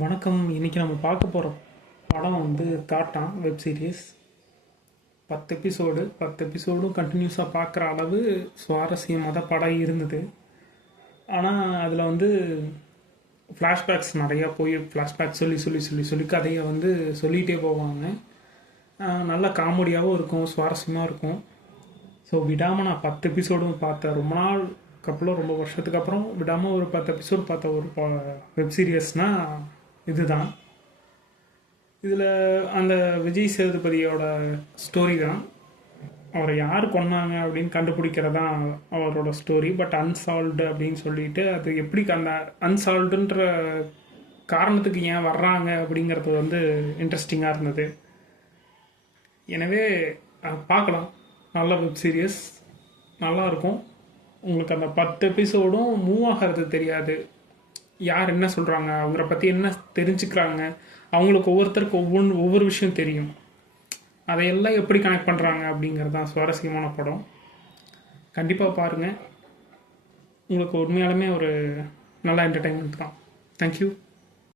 வணக்கம். இன்றைக்கி நம்ம பார்க்க போகிற படம் வந்து தாட்டான் வெப் சீரிஸ். 10 எபிசோடும் கண்டினியூஸாக பார்க்குற அளவு சுவாரஸ்யமாக தான் படம் இருந்தது. ஆனால் அதில் வந்து ஃப்ளாஷ்பேக்ஸ் நிறையா ஃப்ளாஷ்பேக் சொல்லி சொல்லி சொல்லி சொல்லி கதையை வந்து சொல்லிகிட்டே போவாங்க. நல்ல காமெடியாகவும் இருக்கும், சுவாரஸ்யமாக இருக்கும். ஸோ விடாமல் நான் 10 எபிசோடும் பார்த்தேன். ரொம்ப நாளுக்கு அப்புறம், ரொம்ப வருஷத்துக்கு அப்புறம் விடாமல் ஒரு 10 எபிசோடு பார்த்த ஒரு வெப் சீரியஸ்னால் இதுதான். இதில் அந்த விஜய் சேதுபதியோட ஸ்டோரி தான். அவரை யார் கொன்னாங்க அப்படின்னு கண்டுபிடிக்கிறதான் அவரோட ஸ்டோரி. பட் அன்சால்வ்டு அப்படின்னு சொல்லிட்டு அது எப்படி அந்த அன்சால்வ்டுன்ற காரணத்துக்கு ஏன் வர்றாங்க அப்படிங்கிறது வந்து இன்ட்ரெஸ்டிங்காக இருந்தது. எனவே பார்க்கலாம். நல்ல வெப் சீரியஸ், நல்லாயிருக்கும். உங்களுக்கு அந்த 10 எபிசோடும் மூவ் ஆகிறது தெரியாது. யார் என்ன சொல்கிறாங்க, அவங்கள பற்றி என்ன தெரிஞ்சுக்கிறாங்க, அவங்களுக்கு ஒவ்வொருத்தருக்கு ஒவ்வொரு விஷயம் தெரியும். அதையெல்லாம் எப்படி கனெக்ட் பண்ணுறாங்க அப்படிங்கிறது தான் சுவாரஸ்யமான படம். கண்டிப்பாக பாருங்கள். உங்களுக்கு உண்மையாலுமே ஒரு நல்ல என்டர்டெயின்மெண்ட் தான். தேங்க்யூ.